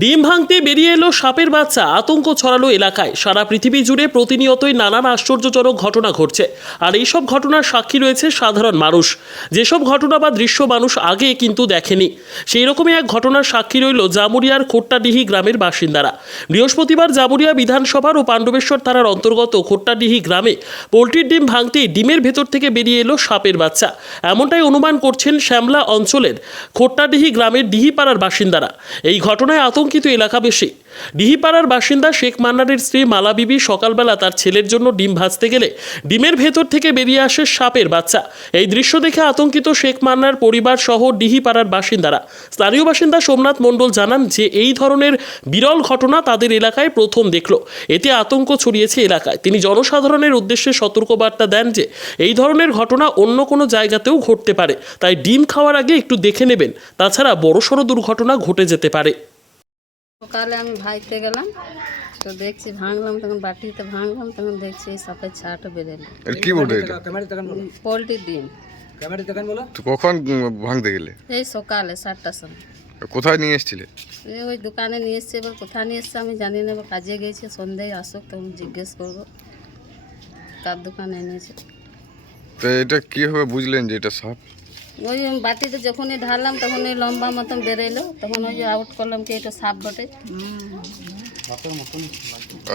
ডিম ভাঙতে বেরিয়ে এলো সাপের বাচ্চা, আতঙ্ক ছড়ালো এলাকায়। সারা পৃথিবী জুড়ে প্রতিনিয়তই নানান আশ্চর্যজনক ঘটনা ঘটছে। আর এইসব ঘটনার সাক্ষী রয়েছে সাধারণ মানুষ। যেসব ঘটনা বা দৃশ্য মানুষ আগে কিন্তু দেখেনি। সেই রকমই এক ঘটনার সাক্ষী রইল জামুরিয়ার খোট্টাডিহি গ্রামের বাসিন্দারা। বৃহস্পতিবার জামুরিয়া বিধানসভার ও পাণ্ডবেশ্বর থানার অন্তর্গত খোট্টাডিহি গ্রামে পোলট্রির ডিম ভাঙতেই ডিমের ভেতর থেকে বেরিয়ে এলো সাপের বাচ্চা। এমনটাই অনুমান করছেন শ্যামলা অঞ্চলের খোট্টাডিহি গ্রামের ডিহিপাড়ার বাসিন্দারা। এই ঘটনায় আতঙ্কিত এলাকা বেশি ডিহিপাড়ার বাসিন্দা শেখ মান্নারের স্ত্রী মালা বিবি সকালবেলা তার ছেলের জন্য ডিম ভাজতে গেলে ডিমের ভেতর থেকে বেরিয়ে আসে সাপের বাচ্চা। এই দৃশ্য দেখে আতঙ্কিত শেখ মান্নার পরিবার সহ ডিহিপাড়ার বাসিন্দারা। স্থানীয় বাসিন্দা সোমনাথ মণ্ডল জানান যে, এই ধরনের বিরল ঘটনা তাদের এলাকায় প্রথম দেখল। এতে আতঙ্ক ছড়িয়েছে এলাকায়। তিনি জনসাধারণের উদ্দেশ্যে সতর্কবার্তা দেন যে, এই ধরনের ঘটনা অন্য কোনো জায়গাতেও ঘটতে পারে। তাই ডিম খাওয়ার আগে একটু দেখে নেবেন। তাছাড়া বড়সড় দুর্ঘটনা ঘটে যেতে পারে। সকালে আমি ভাইতে গেলাম তো দেখছি ভাঙলাম তখন বাটিতে ভাঙলাম তখন দেখছি এই সাপের ছাট বেরোলো। এর কি বটে এটা? পোলট্রির ডিম। তো কখন ভাঙতে গেলে? এই সকালে সাতটার সময়। কোথায় নিয়ে এসেছিলে? এই ওই দোকানে নিয়ে এসছে এবার কোথায় নিয়ে এসছে আমি জানি না এবার কাজে গেছে সন্ধ্যায় আসুক তখন জিজ্ঞেস করব কার দোকানে এনেছে। তো এটা কীভাবে বুঝলেন যে এটা সাপ? ওই বাটিতে যখনই ঢাললাম তখন ওই লম্বা মতন বেরোলো। তখন ওই যে আউট করলাম কি এটা সাপ বটে।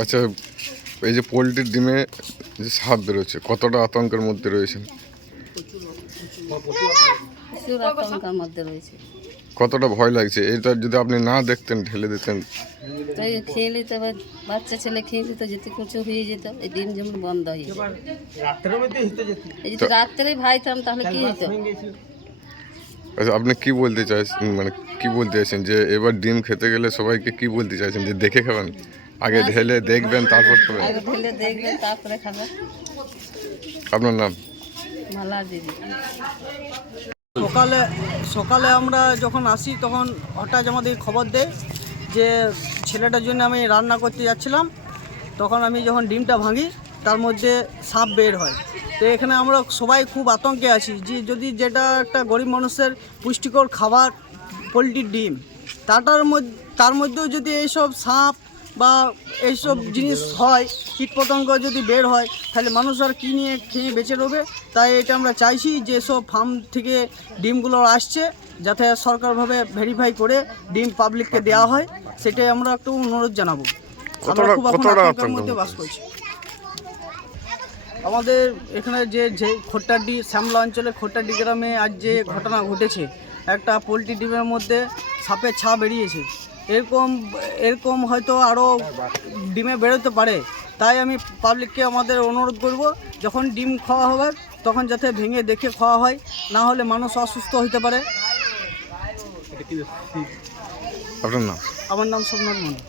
আচ্ছা এই যে পোলট্রির ডিমে যে সাপ বেরোচ্ছে কতটা আতঙ্কের মধ্যে রয়েছে? প্রচুর আতঙ্কের মধ্যে রয়েছে। কতটা ভয় লাগছে? এটা যদি আপনি না দেখতেন ঢেলে দিতেন। তো এই খেয়ে নিতে এবার বাচ্চা ছেলে খেয়ে নিত যেতে কুচু হয়ে যেত। এই ডিম যেমন বন্ধ হয়ে যেত। এই যদি রাত্রে ভাইতাম তাহলে কি হতো আচ্ছা আপনি কি বলতে চাইছেন? মানে কি বলতে চাইছেন? যে এবার ডিম খেতে গেলে সবাইকে কি বলতে চাইছেন? যে দেখে খাবেন? আগে ঢেলে দেখবেন তারপর খাবেন? আগে ঢেলে দেখবেন তারপরে খাবে আপনার নাম? মালা দিদি সকালে সকালে আমরা যখন আসি, তখন হঠাৎ আমাদের খবর দেয় যে ছেলেটার জন্য আমি রান্না করতে যাচ্ছিলাম। তখন আমি যখন ডিমটা ভাঙি, তার মধ্যে সাপ বের হয়। তো এখানে আমরা সবাই খুব আতঙ্কে আছি যে যদি যেটা একটা গরিব মানুষের পুষ্টিকর খাবার, পোলট্রির ডিম, তাটার মধ্যে, তার মধ্যেও যদি এইসব সাপ বা এইসব জিনিস হয় কীটপতঙ্গ যদি বের হয় তাহলে মানুষ আর কী নিয়ে খেয়ে বেঁচে রবে? তাই এটা আমরা চাইছি যে সব ফার্ম থেকে ডিমগুলো আসছে যাতে সরকারভাবে ভেরিফাই করে ডিম পাবলিককে দেওয়া হয়। সেটাই আমরা একটু অনুরোধ জানাব। আমরা খুব আতঙ্কের মধ্যে বাস করছি। আমাদের এখানে যে যে খোট্টাডি শ্যামলা অঞ্চলে খোট্টাডি গ্রামে আজ যে ঘটনা ঘটেছে একটা পোলট্রি ডিমের মধ্যে সাপের ছা বেরিয়েছে। এরকম এরকম হয়তো আরও ডিমে বেরোতে পারে। তাই আমি পাবলিককে আমাদের অনুরোধ করব যখন ডিম খাওয়া হবে তখন যাতে ভেঙে দেখে খাওয়া হয় না হলে মানুষ অসুস্থ হতে পারে। আপনার নাম? আমার নাম সোমনাথ মন্ডল